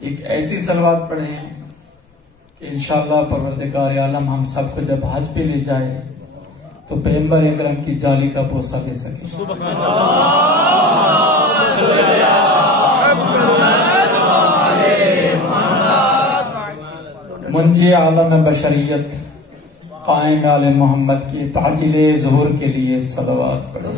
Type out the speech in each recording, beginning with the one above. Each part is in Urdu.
ایک ایسی صلوات پڑھیں کہ انشاءاللہ پروردگار عالم ہم سب کو جب حج پہ لے جائے تو پیغمبر اکرم کی جالی کا بوسہ دے سکے. منجی عالم بشریت قائم آل محمد کی تعجیل ظہور کے لیے صلوات پڑھیں.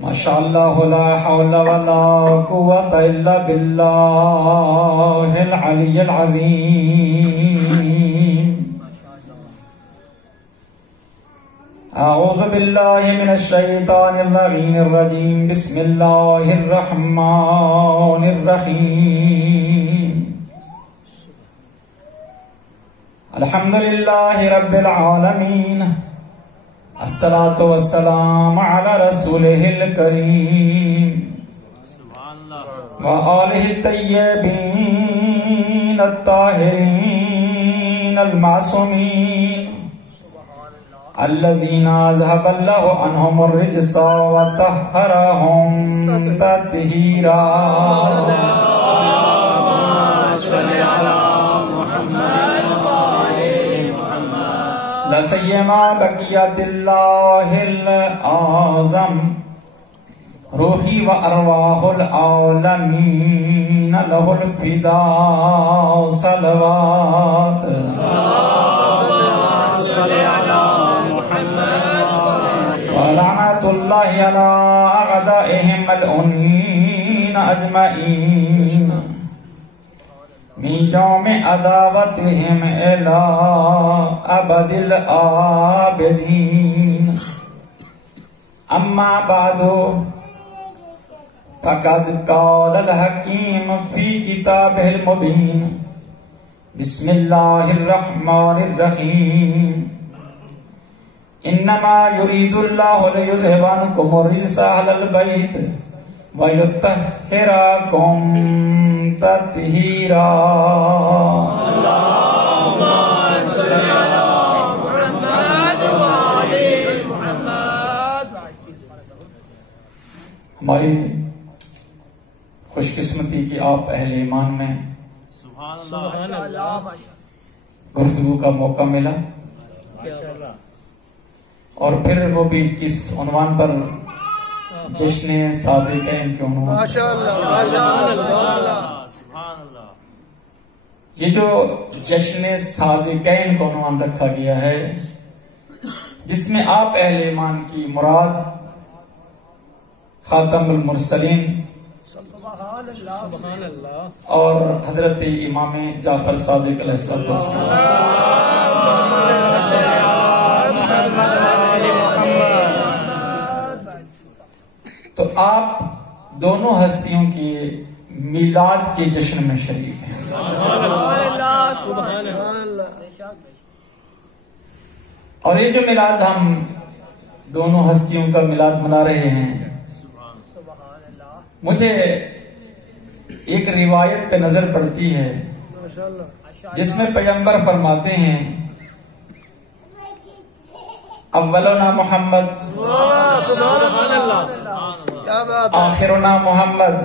ماشاءاللہ لا حول ولا قوة الا باللہ العلی العظیم. اعوذ باللہ من الشیطان اللعین الرجیم. بسم اللہ الرحمن الرحیم. الحمدللہ رب العالمین. الصلاة والسلام على رسوله الكريم وآله الطيبين الطاهرين المعصومين الذين أذهب الله عنهم الرجس وطهرهم تطهيرا. لسیما بقیت اللہ العظم روحی و ارواح العالمین لہ الفداء صلوات. ولعنت اللہ علی اعدائهم ملعونین اجمعین من یوم عداوتهم الى ابد الآبدین. اما بعد فقد قال الحکیم فی کتابہ المبین. بسم اللہ الرحمن الرحیم. انما یرید اللہ لیذہب عنکم الرجس اہل البیت وَيُطَهِّرَكُمْ تَطْهِيرًا. اللهم صل على محمد وآل محمد. ہماری خوش قسمتی کہ آپ اہل ایمان میں گفتگو کا موقع ملا اور پھر وہ بھی کس عنوان پر؟ جشن صادقین کے عنوان. یہ جو جشن صادقین کو عنوان رکھا گیا ہے جس میں آپ اہل ایمان کی مراد خاتم المرسلین اور حضرت امام جعفر صادق علیہ السلام. تو آپ دونوں ہستیوں کی میلاد کے جشن میں شریک ہیں. اور یہ جو میلاد ہم دونوں ہستیوں کا میلاد منا رہے ہیں، مجھے ایک روایت پہ نظر پڑتی ہے جس میں پیغمبر فرماتے ہیں اولنا محمد آخرنا محمد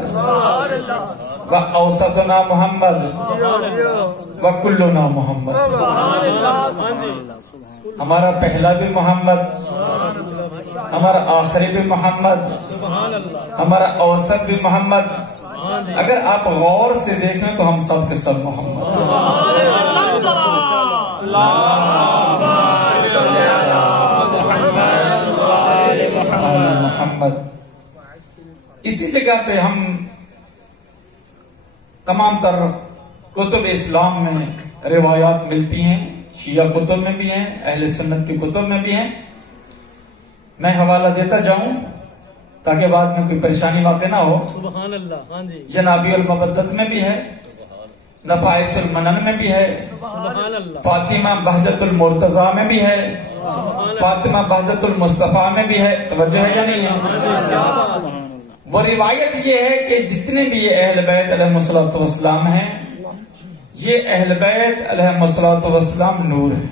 واوسطنا محمد وکلنا محمد. ہمارا پہلا بھی محمد، ہمارا آخری بھی محمد، ہمارا اوسط بھی محمد. اگر آپ غور سے دیکھیں تو ہم سب کے سب محمد. محمد. اسی جگہ پہ ہم تمام تر کتب اسلام میں روایات ملتی ہیں، شیعہ کتب میں بھی ہیں، اہل سنت کی کتب میں بھی ہیں. میں حوالہ دیتا جاؤں تاکہ بعد میں کوئی پریشانی واقع نہ ہو. سبحان اللہ. جنابی المبدت میں بھی ہے، نفائس المنن میں بھی ہے، فاطمہ بہجت المرتضیٰ میں بھی ہے، فاطمہ بہجت المصطفیٰ میں بھی ہے. توجہ ہے یا نہیں ہے؟ وہ روایت یہ ہے کہ جتنے بھی اہل بیت علیہ السلام ہیں یہ اہل بیت علیہم الصلوۃ والسلام نور ہے.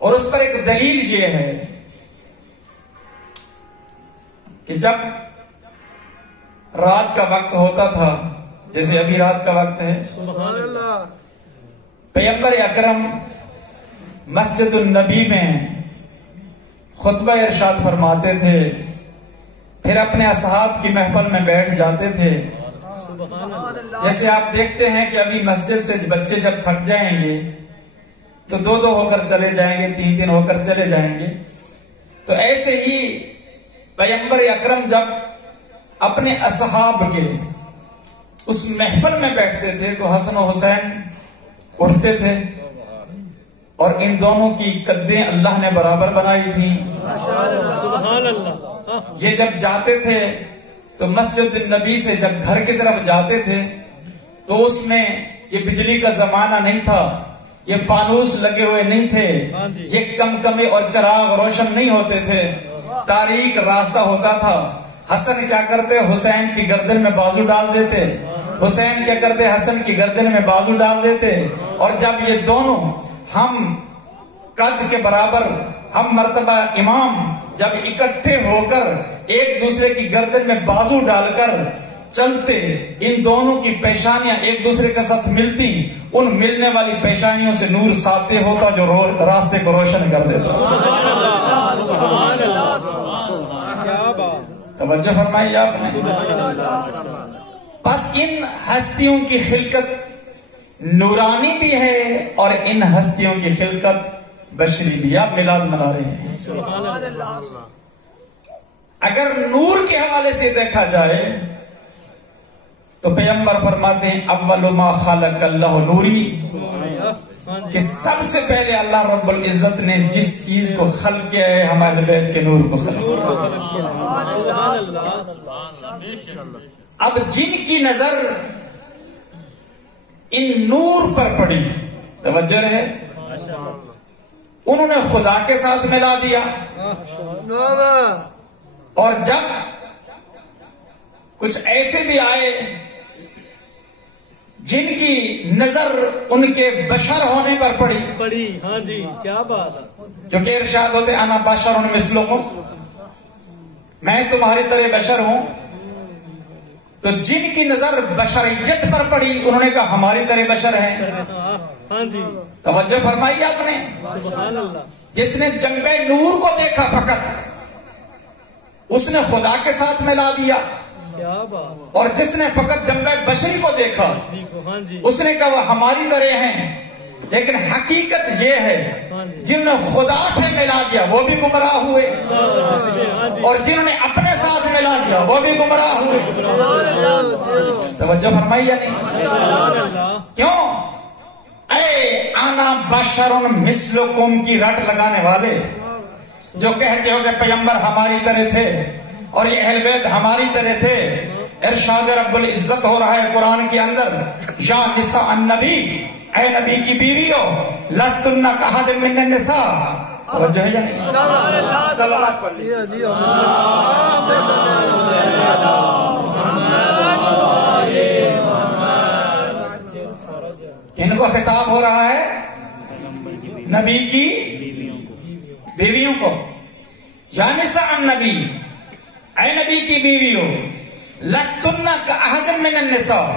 اور اس پر ایک دلیل یہ ہے کہ جب رات کا وقت ہوتا تھا، جیسے ابھی رات کا وقت ہے، پیغمبر اکرم مسجد النبی میں خطبہ ارشاد فرماتے تھے، پھر اپنے اصحاب کی محفل میں بیٹھ جاتے تھے. جیسے آپ دیکھتے ہیں کہ ابھی مسجد سے بچے جب تھک جائیں گے تو 2 ہو کر چلے جائیں گے، 3 ہو کر چلے جائیں گے. تو ایسے ہی پیغمبر اکرم جب اپنے اصحاب کے اس محفل میں بیٹھتے تھے تو حسن و حسین اٹھتے تھے، اور ان دونوں کی قدیں اللہ نے برابر بنائی تھیں. یہ جب جاتے تھے تو مسجد النبی سے جب گھر کی طرف جاتے تھے تو اس میں یہ بجلی کا زمانہ نہیں تھا، یہ فانوس لگے ہوئے نہیں تھے، یہ کمکمے اور چراغ روشن نہیں ہوتے تھے، تاریک راستہ ہوتا تھا. حسن کیا کرتے؟ حسین کی گردن میں بازو ڈال دیتے، حسین کیا کرتے؟ حسن کی گردن میں بازو ڈال دیتے. اور جب یہ دونوں ہم قد کے برابر، ہم مرتبہ امام جب اکٹھے ہو کر ایک دوسرے کی گردن میں بازو ڈال کر چلتے، ان دونوں کی پیشانیاں ایک دوسرے کے ساتھ ملتی، ان ملنے والی پیشانیوں سے نور ساطع ہوتا جو راستے کو روشن کر دیتا. توجہ فرمائی آپ نے. بس ان ہستیوں کی خلقت نورانی بھی ہے اور ان ہستیوں کی خلقت بشری بھی. آپ میلاد منا رہے ہیں. اگر نور کے حوالے سے دیکھا جائے تو پیغمبر فرماتے ہیں اول ما خلق اللہ نوری، کہ سب سے پہلے اللہ رب العزت نے جس چیز کو خلق کیا ہے ہمارے بیت کے نور کو خلق کیا. اب جن کی نظر ان نور پر پڑی، توجہ رہے، انہوں نے خدا کے ساتھ ملا دیا. اور جب کچھ ایسے بھی آئے جن کی نظر ان کے بشر ہونے پر پڑی، ہاں جی کیا بات ہے، جو کہ ارشاد ہوتے انا بشر مثلکم، میں تمہاری طرح بشر ہوں. تو جن کی نظر بشریت پر پڑی انہوں نے کہا ہماری طرح بشر ہیں. ہاں جی توجہ فرمائی آپ نے. سبحان اللہ. جس نے جنبے نور کو دیکھا فقط اس نے خدا کے ساتھ ملا دیا، کیا بات. اور جس نے فقط جنبے بشری کو دیکھا ہاں جی اس نے کہا وہ ہماری طرح ہیں. لیکن حقیقت یہ ہے جنہوں نے خدا سے ملا دیا وہ بھی گمراہ ہوئے، اور جنہوں نے اپنے ساتھ ملا دیا وہ بھی گمراہ ہوئے. توجہ فرمائی یا نہیں؟ کیوں؟ اے انا بشر مثلکم کی رٹ لگانے والے جو کہتے ہو کہ پیغمبر ہماری طرح تھے اور یہ اہل بیت ہماری طرح تھے. ارشاد رب العزت ہو رہا ہے قرآن کے اندر، یا نساء النبی، اے نبی کی بیویوں، لستن کاحد من النساء. توجہ ہے یا نہیں؟ صلوات پڑھ لیجیے. کن کو خطاب ہو رہا ہے؟ نبی کی بیویوں کو. یا نساء النبی، اے نبی کی بیویوں، لستن کاحد من النساء،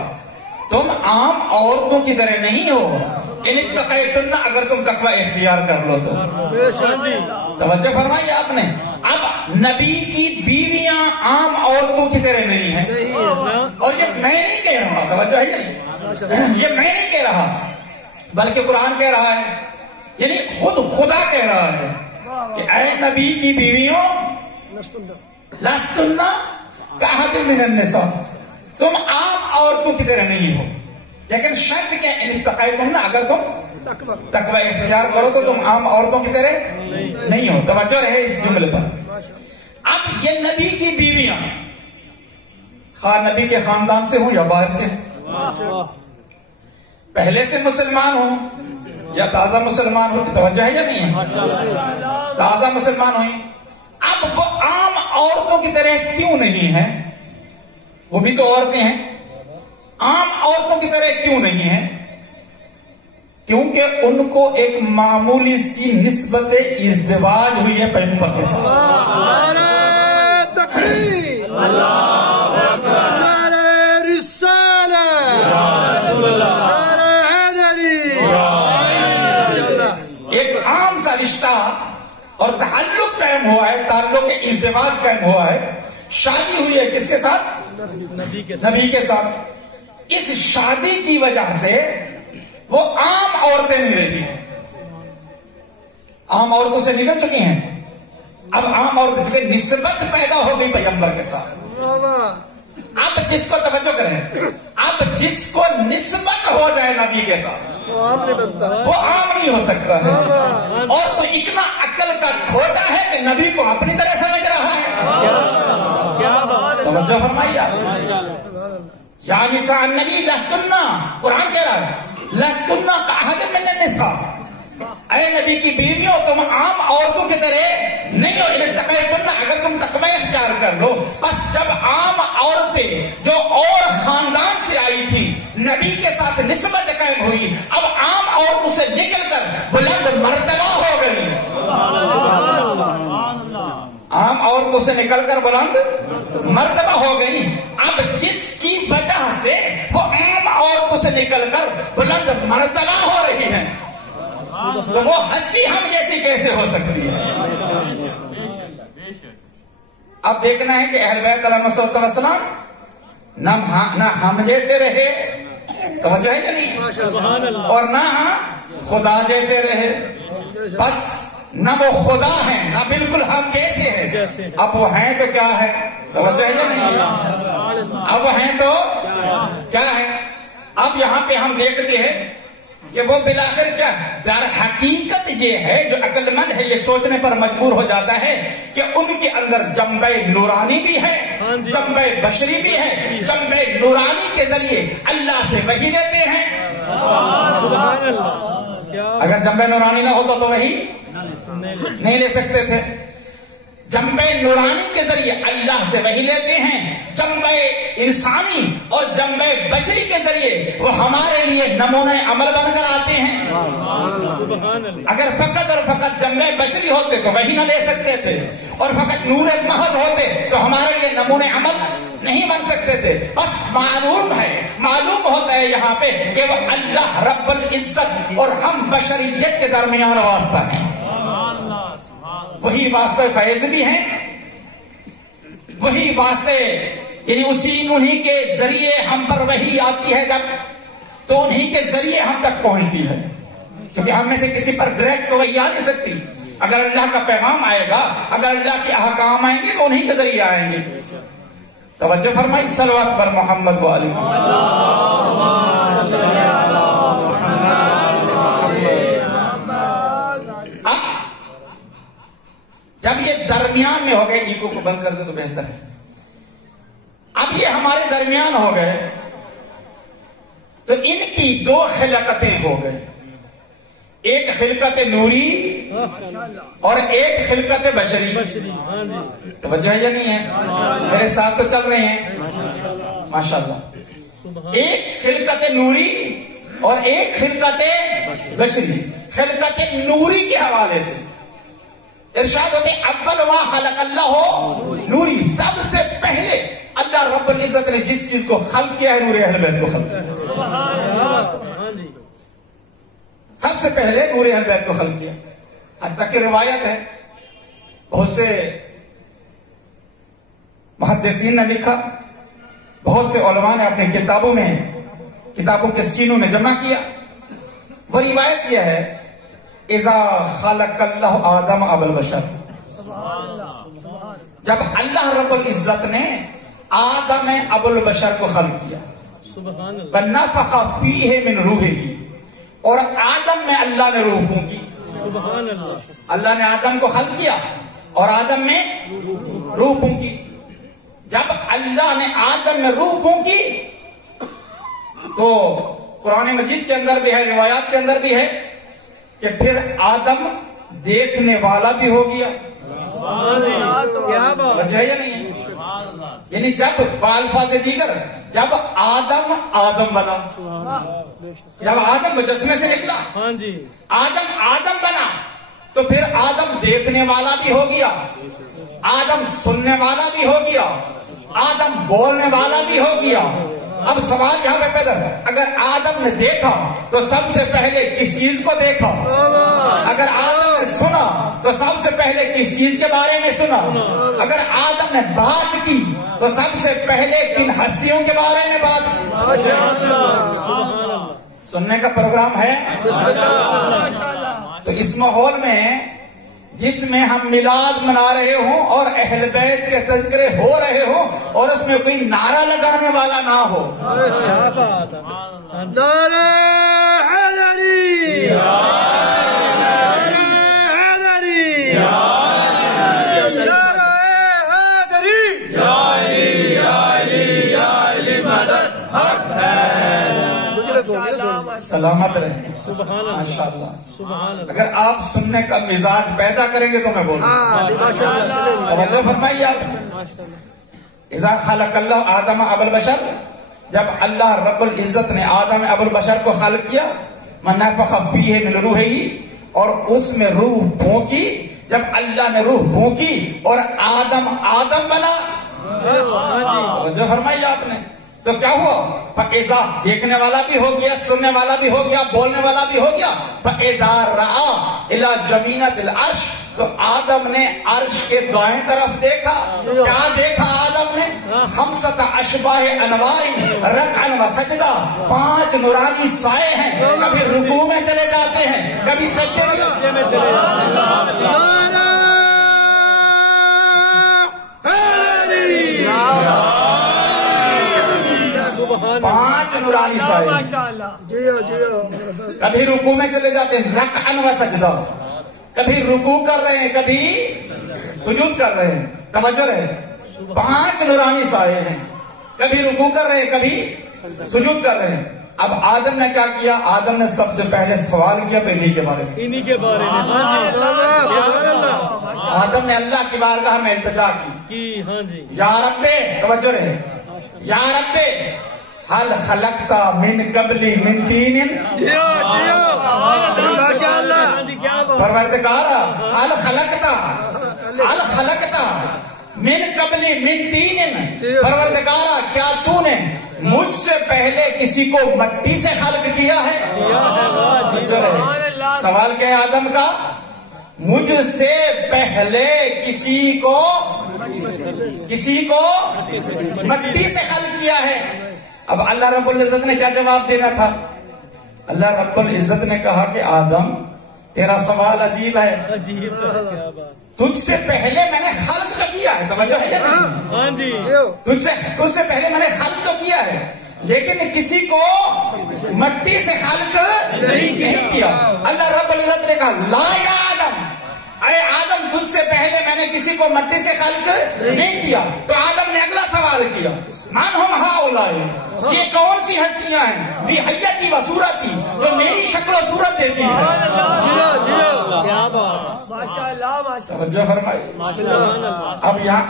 تم عام عورتوں کی طرح نہیں ہو. ان اتقیتن، اگر تم تقوی اختیار کر لو تو. توجہ فرمائی آپ نے. اب نبی کی بیویاں عام عورتوں کی طرح نہیں ہیں. اور یہ میں نہیں کہہ رہا، توجہ ہے یہ میں نہیں کہہ رہا بلکہ قرآن کہہ رہا ہے، یعنی خود خدا کہہ رہا ہے کہ اے نبی کی بیویوں، لستن کاحد من النساء، تم عام عورتوں کی طرح نہیں ہو. لیکن شرط کیا؟ ان اتقیتن، اگر تم تقوی اختیار کرو تو تم عام عورتوں کی طرح نہیں ہو. توجہ رہے اس جملے پر. اب یہ نبی کی بیویاں خواہ نبی کے خاندان سے ہوں یا باہر سے ہوں، پہلے سے مسلمان ہوں یا تازہ مسلمان ہوں، توجہ ہے یا نہیں ہے؟ تازہ مسلمان ہوئی. اب وہ عام عورتوں کی طرح کیوں نہیں ہیں؟ وہ بھی تو عورتیں ہیں. عام عورتوں کی طرح کیوں نہیں ہیں؟ کیونکہ ان کو ایک معمولی سی نسبت ازدواج ہوئی ہے پیغمبر کے ساتھ. نعرہ تکبیر، نعرہ رسالت، نعرہ حیدری. ایک عام سا رشتہ اور تعلق قائم ہوا ہے، تعلق ازدواج قائم ہوا ہے، شادی ہوئی ہے کس کے ساتھ؟ نبی کے ساتھ. اس شادی کی وجہ سے وہ عام عورتیں نہیں رہتی ہیں، عام عورتوں سے نکل چکی ہیں. اب عام عورتوں سے نسبت پیدا ہو گئی پیغمبر کے ساتھ. اب جس کو توجہ کریں، اب جس کو نسبت ہو جائے نبی کے ساتھ وہ عام نہیں ہو سکتا ہے. اور تو اتنا عقل کا کھوٹا ہے کہ نبی کو اپنی طرح سمجھ رہا ہے. توجہ فرمائیے. یا نساء النبی لستنا، قرآن کہہ رہا ہے لستنا کاحد من النساء، اے نبی کی بیویوں تم عام عورتوں کی طرح نہیں ہو. اگر تم تقوی اختیار کر لو. بس جب عام عورتیں جو اور خاندان سے آئی تھی نبی کے ساتھ نسبت قائم ہوئی، اب عام عورتوں سے نکل کر بلند مرتبہ ہو گئی. عام عورتوں سے نکل کر بلند مرتبہ ہو گئی. اب جس کی وجہ سے وہ عام عورتوں سے نکل کر بلند مرتبہ ہو رہی ہے، تو وہ ہستی ہم جیسی کیسے ہو سکتی ہے؟ اب دیکھنا ہے کہ اہل بیت علیہ السلام نہ ہم جیسے رہے، سمجھا ہے کہ نہیں، اور نہ خدا جیسے رہے. بس نہ وہ خدا ہیں نہ بالکل ہم جیسے ہیں. اب وہ ہیں تو کیا ہے؟ توجہ ہے یا نہیں؟ اب وہ ہیں تو کیا ہے؟ اب یہاں پہ ہم دیکھتے ہیں کہ وہ بلا کر کیا در حقیقت یہ ہے، جو عقل مند ہے یہ سوچنے پر مجبور ہو جاتا ہے کہ ان کے اندر جنبہ نورانی بھی ہے، جنبہ بشری بھی ہے. جنبہ نورانی کے ذریعے اللہ سے وحی لیتے ہیں. اگر جنبہ نورانی نہ ہوتا تو وحی نہیں لے سکتے تھے. جنبہ نورانی کے ذریعے اللہ سے وحی لیتے ہیں. جنبہ انسانی اور جنبہ بشری کے ذریعے وہ ہمارے لیے نمونہ عمل بن کر آتے ہیں. اگر فقط اور فقط جنبہ بشری ہوتے تو وحی نہ لے سکتے تھے، اور فقط نور محض ہوتے تو ہمارے لیے نمونہ عمل نہیں بن سکتے تھے. بس معلوم ہوتا ہے یہاں پہ کہ وہ اللہ رب العزت اور ہم بشریت کے درمیان واسطہ ہیں. وہی واسطے فیض بھی ہیں، وہی واسطے یعنی انہی کے ذریعے ہم پر وحی آتی ہے جب، تو انہی کے ذریعے ہم تک پہنچتی ہے. کیونکہ ہم میں سے کسی پر ڈائریکٹ وحی آ نہیں سکتی. اگر اللہ کا پیغام آئے گا، اگر اللہ کے احکام آئیں گے تو انہی کے ذریعے آئیں گے. توجہ فرمائی. صلوات پر محمد و علی جب یہ درمیان میں ہو گئے، ایگو کو بند کر دیں تو بہتر ہے. اب یہ ہمارے درمیان ہو گئے تو ان کی دو خلقتیں ہو گئے، ایک خلقت نوری اور ایک خلقت بشری. توجہ ہے یا نہیں ہے؟ میرے ساتھ تو چل رہے ہیں ماشاءاللہ. ایک خلقت نوری اور ایک خلقت بشری. خلقت نوری کے حوالے سے ارشاد ہوتے اول ما خلق اللہ نوری، سب سے پہلے اللہ رب العزت نے جس چیز کو خلق کیا ہے نور اہل بیت کو خلق کیا. سب سے پہلے نور اہل بیت کو خلق کیا. حتیٰ کہ روایت ہے، بہت سے محدثین نے لکھا، بہت سے علماء نے اپنی کتابوں کے سینوں میں جمع کیا. وہ روایت کیا ہے اذا خلق اللہ آدم ابو البشر، جب اللہ رب العزت نے آدم ابو البشر کو خلق کیا، فنفخ فیہ من روحہ، اور آدم میں اللہ نے روح پھونکی. اللہ نے آدم کو خلق کیا اور آدم میں روح پھونکی. جب اللہ نے آدم میں روح پھونکی تو قرآن مجید کے اندر بھی ہے، روایات کے اندر بھی ہے کہ پھر آدم دیکھنے والا بھی ہو گیا کیا بات وجہ ہے یا نہیں؟ یعنی جب بالفاظ دیگر جب آدم بنا، جب آدم مجسمے سے نکلا، ہاں جی آدم بنا تو پھر آدم دیکھنے والا بھی ہو گیا، آدم سننے والا بھی ہو گیا، آدم بولنے والا بھی ہو گیا۔ اب سوال یہاں پہ پیدا ہے، اگر آدم نے دیکھا تو سب سے پہلے کس چیز کو دیکھا؟ اگر آدم نے سنا تو سب سے پہلے کس چیز کے بارے میں سنا؟ اگر آدم نے بات کی تو سب سے پہلے کن ہستیوں کے بارے میں بات کی؟ سننے کا پروگرام ہے۔ تو اس ماحول میں جس میں ہم میلاد منا رہے ہوں اور اہل بیت کے تذکرے ہو رہے ہوں اور اس میں کوئی نعرہ لگانے والا نہ ہو، نعرہ حیدری، نعرہ حیدری، نعرہ حیدری، مدد حق ہے۔ سلامت رہیں، ماشاءاللہ۔ اگر آپ سننے کا مزاج پیدا کریں گے تو میں بولوں، توجہ فرمائیے آپ۔ اذا خلق اللہ آدم ابو البشر، جب اللہ رب العزت نے آدم ابو البشر کو خلق کیا، ونفخ فیہ من روحہ، اور اس میں روح پھونکی، جب اللہ نے روح پھونکی اور آدم بنا، توجہ فرمائیے آپ نے، تو کیا ہوا؟ فَإِذَا، دیکھنے والا بھی ہو گیا، سننے والا بھی ہو گیا، بولنے والا بھی ہو گیا۔ فَإِذَا رَأَى إِلَى جَمِينَةِ الْعَرْشِ، تو آدم نے عرش کے دائیں طرف دیکھا۔ کیا دیکھا آدم نے؟ خمسۃ اشباہ انوار رکعا و سجدہ، 5 نورانی سائے ہیں، کبھی رکوع میں چلے جاتے ہیں، کبھی سجدے میں چلے جاتے ہیں۔ 5 نورانی سائے، کبھی رکوع میں چلے جاتے ہیں، رکعا و سجدہ، کبھی رکوع کر رہے ہیں، کبھی سجود کر رہے ہیں، توجہ رہے، 5 نورانی سائے ہیں، کبھی رکوع کر رہے ہیں، کبھی سجود کر رہے ہیں۔ اب آدم نے کیا کیا؟ آدم نے سب سے پہلے سوال کیا تو انہی کے بارے میں، انہی کے بارے میں۔ آدم نے اللہ کی بارگاہ میں التجا کی، ہاں جی، یا رب، توجہ رہے، یا رب حل خلقتا من قبلی من طین، پروردگارا حل خلقتا من قبلی من طین، پروردگارا کیا تو نے مجھ سے پہلے کسی کو مٹی سے خلق کیا ہے؟ سوال کیا ہے آدم کا؟ مجھ سے پہلے کسی کو مٹی سے خلق کیا ہے۔ اب اللہ رب العزت نے کیا جواب دینا تھا؟ اللہ رب العزت نے کہا کہ آدم تیرا سوال عجیب ہے، تجھ سے پہلے میں نے خلق تو کیا ہے، توجہ ہے یا نہیں؟ تجھ سے پہلے میں نے خلق تو کیا ہے، لیکن کسی کو مٹی سے خلق نہیں کیا۔ اللہ رب العزت نے کہا لا یا آدم، اے آدم تجھ سے پہلے میں نے کسی کو مٹی سے خلق نہیں کیا۔ تو آدم نے اگلا سوال کیا، من ہم ہؤلاء، یہ کون سی ہستیاں ہیں، بی حیتی و صورتی، جو میری شکل و صورت دیتی ہے؟ توجہ فرمائی۔ اب یہاں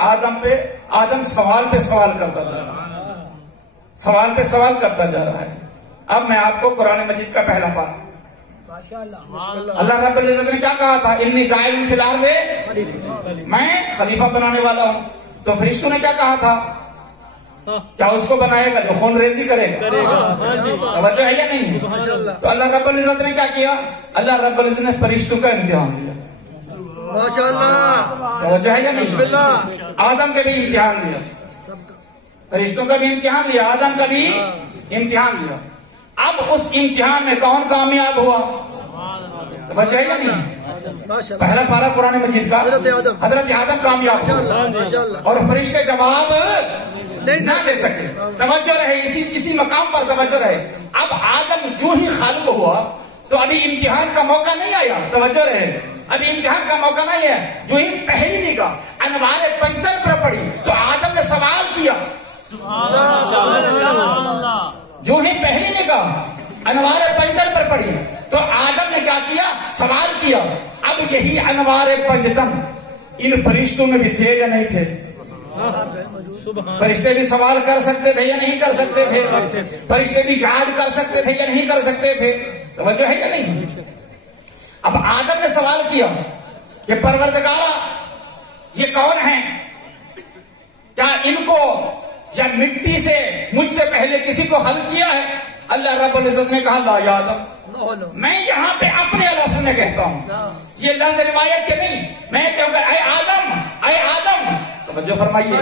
آدم سوال پہ سوال کرتا جا رہا ہے، سوال پہ سوال کرتا جا رہا ہے۔ اب میں آپ کو قرآن مجید کا پہلا پارہ، اللہ رب العزت نے کیا کہا تھا؟ انی جاعل فی الارض، میں خلیفہ بنانے والا ہوں۔ تو فرشتوں نے کیا کہا تھا؟ کیا اس کو بنائے گا جو خون ریزی کرے گا؟ توجہ ہے یا نہیں؟ تو اللہ رب العزت نے کیا کیا؟ اللہ رب العزت نے فرشتوں کا امتحان لیا، توجہ ہے یا نہیں؟ آدم کا بھی امتحان لیا، فرشتوں کا بھی امتحان لیا، آدم کا بھی امتحان لیا۔ اب اس امتحان میں کون کامیاب ہوا؟ توجہ ہے یا نہیں؟ پہلا پارہ قرآن مجید کا، حضرت آدم کامیاب ہوا اور فرشتے جواب نہ دے سکے۔ توجہ رہے، اسی مقام پر توجہ رہے۔ اب آدم جو ہی خالق ہوا تو ابھی امتحان کا موقع نہیں آیا، توجہ رہے، ابھی امتحان کا موقع نہیں ہے۔ جو ہی پہلی نگاہ انوار پنجتن پر پڑی تو آدم نے سوال کیا، جو ہی پہلی نگاہ انوار پنجتن پر پڑی تو آدم نے کیا کیا؟ سوال کیا۔ اب یہی انوار پنجتن ان فرشتوں میں بھی تھے یا نہیں تھے؟ فرشتے بھی سوال کر سکتے تھے یا نہیں کر سکتے تھے؟ فرشتے بھی یاد کر سکتے تھے یا نہیں کر سکتے تھے؟ توجہ ہے یا نہیں؟ اب آدم نے سوال کیا کہ پروردگارا یہ کون ہیں؟ کیا ان کو یا مٹی سے مجھ سے پہلے کسی کو حل کیا ہے؟ اللہ رب العزت نے کہا لا یا آدم، میں یہاں پہ اپنے لفظ میں کہتا ہوں، یہ لفظ روایت کے نہیں، میں کہوں گا اے آدم، اے آدم، توجہ فرمائیے،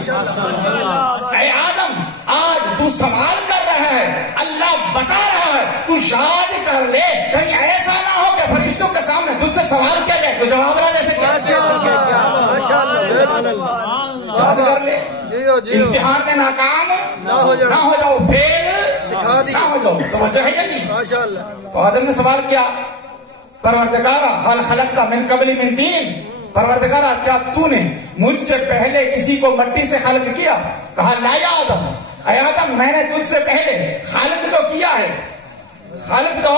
اے آدم آج تو سوال کر رہا ہے، اللہ بتا رہا ہے، تو یاد کر لے، کہیں ایسا نہ ہو کہ فرشتوں کے سامنے تجھ سے سوال کیا جائے تو جواب نہ دے سکے۔ یاد کر لے، امتحان میں ناکام نہ ہو جاؤ، فیل نہ ہو جاؤ، توجہ ہے یا نہیں؟ تو آدم نے سوال کیا پروردگارا حل خلقتا من قبل من طین، پروردگارا کیا تو نے مجھ سے پہلے کسی کو مٹی سے خلق کیا؟ کہا لا یا آدم، اے آدم میں نے تجھ سے پہلے خلق تو کیا ہے، خلق تو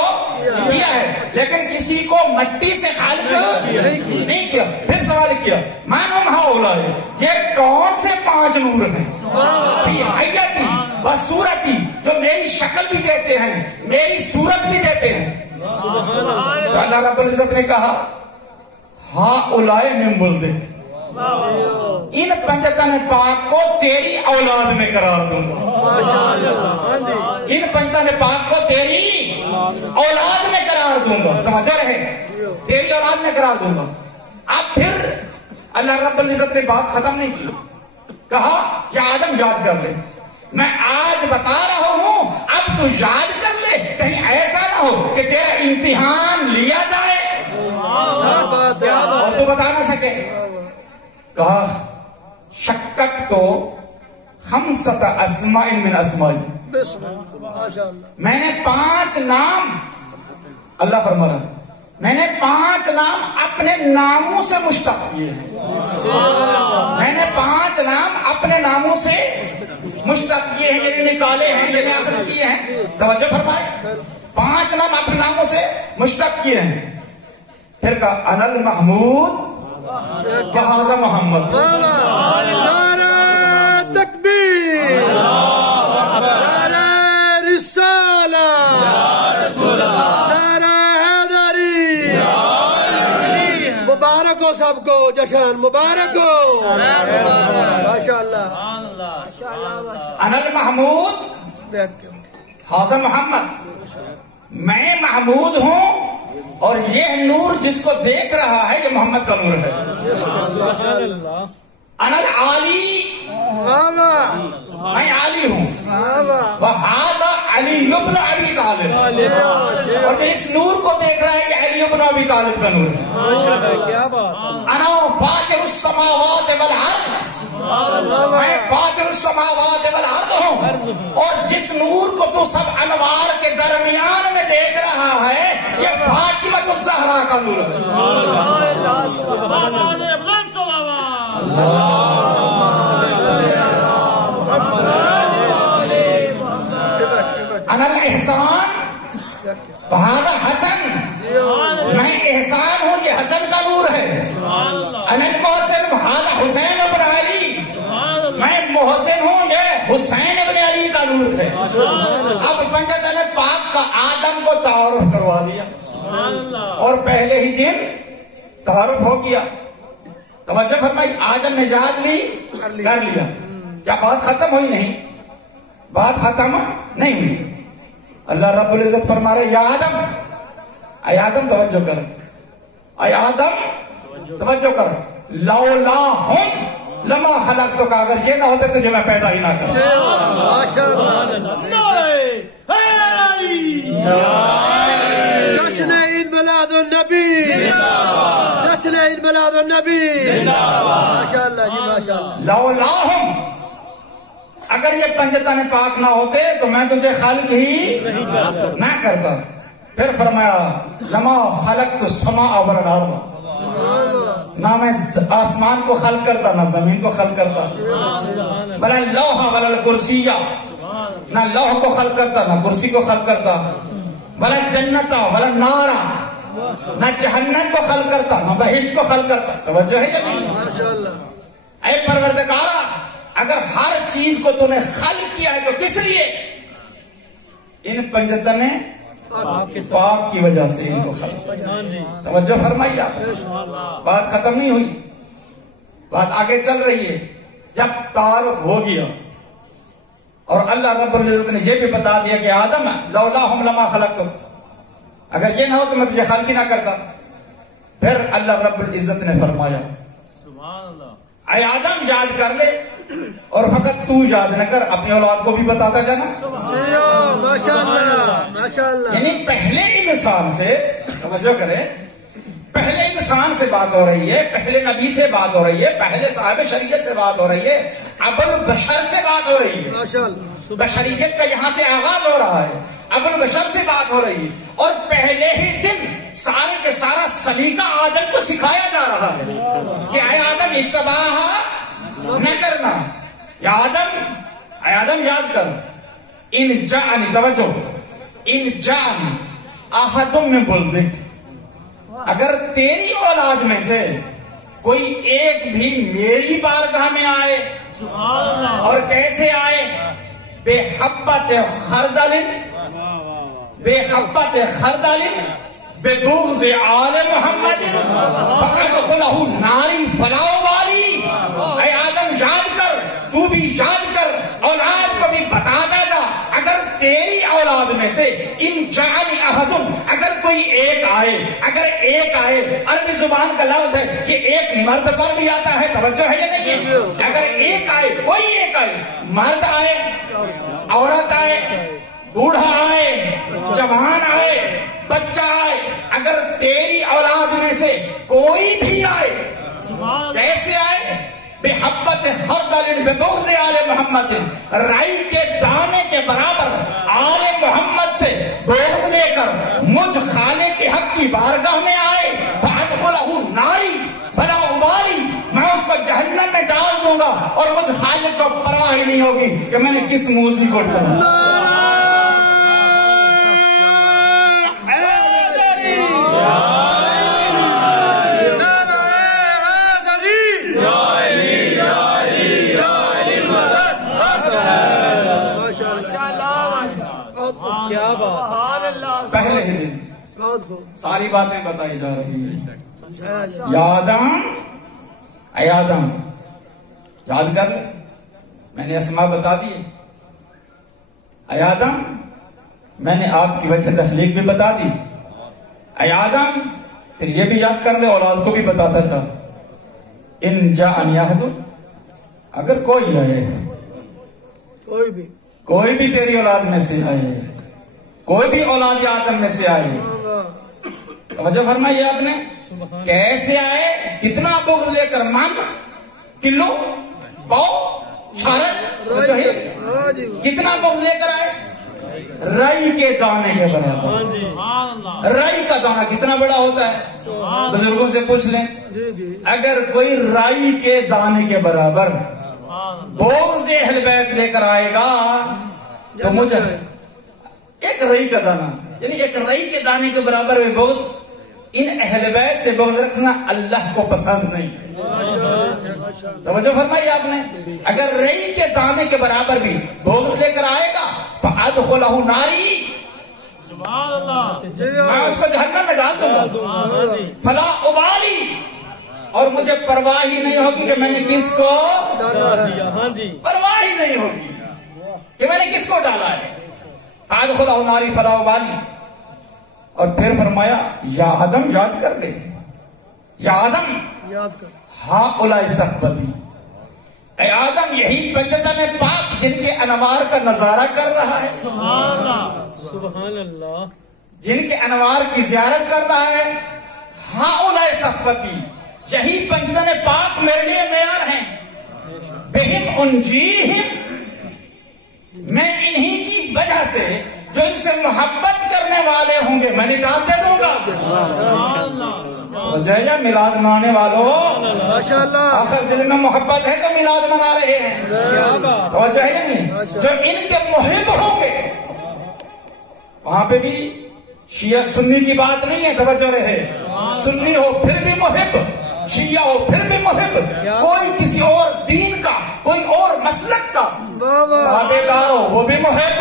کیا ہے، لیکن کسی کو مٹی سے خلق نہیں کیا۔ پھر سوال کیا مانم ہاؤلائے، یہ کون سے 5 نور ہیں؟ فی حیتی و صورتی، جو میری شکل بھی دیتے ہیں میری صورت بھی دیتے ہیں۔ تو اللہ رب العزت نے کہا ہاؤلائے من ولدک، ان 5 پاک کو تیری اولاد میں قرار دوں گا، ان 5 پاک کو تیری اولاد میں قرار دوں گا، توجہ رہے، تیری اولاد میں قرار دوں گا۔ اب پھر اللہ رب العزت نے بات ختم نہیں کی، کہا یا آدم یاد کر لے، میں آج بتا رہا ہوں اب تو یاد کر لے، کہیں ایسا نہ ہو کہ تیرا امتحان لیا جائے اور تو بتا نہ سکے۔ کہا شکک تو 5 اسماء من اسماء، میں نے 5 نام، اللہ فرما رہا میں نے 5 نام اپنے ناموں سے مشتق کیے ہیں، میں نے 5 نام اپنے ناموں سے مشتق کیے ہیں، یہ نکالے ہیں، یہ اخذ کیے ہیں، توجہ فرمائے، 5 نام اپنے ناموں سے مشتق کیے ہیں۔ پھر کہا انا المحمود وہذا محمد، نعرہ تکبیر، نعرہ رسالہ، نعرہ حیدری، مبارک ہو سب کو، جشن مبارک ہو، ماشاءاللہ۔ انا المحمود وہذا محمد، میں محمود ہوں اور یہ نور جس کو دیکھ رہا ہے یہ محمد کا نور ہے۔ انا العالی، میں عالی ہوں، وہذا علی ابن ابی طالب، اور جو اس نور کو دیکھ رہا ہے یہ علی ابن ابی طالب کا نور ہے۔ انا فاطر السماوات والارض، میں فاطر السماوات والارض ہوں، اور جس نور کو تو سب انوار کے درمیان میں دیکھ رہا ہے یہ فاطمہ الزہرا کا نور ہے۔ انا الاحسان وہذا حسن، میں احسان ہوں یہ حسن کا نور ہے۔ انا المحسن وہذا حسین ابن علی، میں محسن ہوں یہ حسین ابن علی کا نور ہے۔ اب 5 پاک کا آدم کو تعارف کروا دیا اور پہلے ہی دن تعارف ہو گیا، توجہ فرمائی، آدم نے یاد لی کر لیا، کیا بات ختم ہوئی؟ نہیں، بات ختم نہیں ہوئی۔ اللہ رب العزت فرما رہے یا آدم، اے آدم توجہ کر، اے آدم توجہ کر، لولا ہم لما خلقتک، اگر یہ نہ ہوتے تجھے میں پیدا ہی نہ کرتا۔ جشن عید میلاد النبی، جشن عید میلاد النبی، ماشاءاللہ جی ماشاءاللہ۔ لولا ہم، اگر یہ 5 پاک نہ ہوتے تو میں تجھے خلق ہی نہ کرتا۔ پھر فرمایا لما خلقت السماء والارض، نہ میں آسمان کو خلق کرتا نہ زمین کو خلق کرتا، ولا اللوح ولا الکرسی، نہ لوح کو خلق کرتا نہ کرسی کو خلق کرتا، ولا الجنت ولا النار، نہ جہنم کو خلق کرتا نہ بہشت کو خلق کرتا. توجہ ہے یا نہیں؟ ماشاءاللہ. اے پروردگارا اگر ہر چیز کو تو نے خلق کیا ہے تو کس لیے؟ ان پنجتن پاک کی وجہ سے ان کو خلق کیا. توجہ فرمائیے آپ. بات ختم نہیں ہوئی, بات آگے چل رہی ہے. جب تعارف ہو گیا اور اللہ رب العزت نے یہ بھی بتا دیا کہ آدم لولاہم لما خلقتم, اگر یہ نہ ہو تو میں تجھے خلق ہی نہ کرتا. پھر اللہ رب العزت نے فرمایا اے آدم یاد کر لے, اور فقط تو یاد نہ کر, اپنی اولاد کو بھی بتاتا جانا. ماشاءاللہ ماشاءاللہ. یعنی پہلے انسان سے, توجہ کرے, پہلے انسان سے بات ہو رہی ہے, پہلے نبی سے بات ہو رہی ہے, پہلے صاحب شریعت سے بات ہو رہی ہے, ابو البشر سے بات ہو رہی ہے. ماشاءاللہ. بشریت کا یہاں سے آغاز ہو رہا ہے, ابو البشر سے بات ہو رہی ہے, اور پہلے ہی دن سارے کے سارا سلیقہ آدم کو سکھایا جا رہا ہے کہ اے آدم اشتباہ نہ کرنا. یا آدم یاد کر, ان جاءنی, توجہ, ان جاءنی احدم من ولدک, اگر تیری اولاد میں سے کوئی ایک بھی میری بارگاہ میں آئے, اور کیسے آئے, بے حبت خردل, بے حبت خردل بے بغض آل محمد فادخلہ ناری فلا ابالی. اے آدم یاد کر, تو بھی یاد کر, اولاد کو بھی بتاتا جا, اگر تیری اولاد میں سے ان جعل احدن, اگر کوئی ایک آئے, اگر ایک آئے, عربی زبان کا لفظ ہے کہ ایک مرد پر بھی آتا ہے, توجہ ہے یا نہیں؟ اگر ایک آئے, کوئی ایک آئے, مرد آئے, عورت آئے, بوڑھا آئے, جوان آئے, بچہ آئے, اگر تیری اولاد میں سے کوئی بھی آئے, کیسے آئے, بے حبت خردل بے بغض آل محمد, رائی کے دانے کے برابر آل محمد سے بغض لے کر مجھ خالق کے حق کی بارگاہ میں آئے, فادخلہ ناری فلا ابالی, میں اس کو جہنم میں ڈال دوں گا, اور مجھ خالق کو پرواہ ہی نہیں ہوگی کہ میں نے کس موذی کو ڈالا. پہلے ہی دن ساری باتیں بتائی جا رہی ہیں. یا آدم, اے آدم یاد کر لے, میں نے اسماء بتا دی. اے آدم میں نے آپ کی وجہ تخلیق بھی بتا دی. اے آدم پھر یہ بھی یاد کر لے, اولاد کو بھی بتاتا تھا. ان جاءنی احد, اگر کوئی آئے, کوئی بھی تیری اولاد میں سے آئے, کوئی بھی اولاد آدم میں سے آئے, توجہ فرمائیے آپ نے, کیسے آئے, کتنا بغض لے کر, من, کلو, باؤ, شارت, کتنا بغض لے کر آئے, رائی کے دانے کے برابر. رائی کا دانہ کتنا بڑا ہوتا ہے, بزرگوں سے پوچھ لیں, اگر کوئی رائی کے دانے کے برابر بغض اہل بیت لے کر آئے گا تو مجھے ایک رائی کا دانہ, یعنی ایک رائی کے دانے کے برابر بھی بغض, ان اہل بیت سے بغض رکھنا اللہ کو پسند نہیں. توجہ فرمائی آپ نے, اگر رائی کے دانے کے برابر بھی بغض لے کر آئے گا فادخلہ ناری, میں اس کو جہنم میں ڈال دوں گا, فلا ابالی, اور مجھے پرواہ ہی نہیں ہوگی کہ میں نے کس کو, پرواہ ہی نہیں ہوگی کہ میں نے کس کو ڈالا ہے. فادخلہ ناری فلا ابالی. اور پھر فرمایا یا آدم یاد کر لے, یا آدم یاد کر, ہؤلاء صحبتی, اے آدم یہی پنجتن پاک جن کے انوار کا نظارہ کر رہا ہے, سبحان اللہ, جن کے انوار کی زیارت کر رہا ہے, ہؤلاء صحبتی, یہی پنجتن پاک میرے لیے معیار ہیں. بہم انجیہم, میں انہی کی وجہ سے جو ان سے محبت کرنے والے ہوں گے میں نجات دے دوں گا. وجہ یا میلاد منانے والوں, ماشاءاللہ, آخر دل میں محبت ہے تو میلاد منا رہے ہیں. وجہ ہے نہیں, جو ان کے محب ہوں گے وہاں پہ بھی شیعہ سنی کی بات نہیں ہے، توجہ رہے، سنی ہو پھر بھی محب، شیعہ ہو پھر بھی محب، کوئی کسی اور دین کا، کوئی اور مسلک کا تابع دار ہو وہ بھی محب،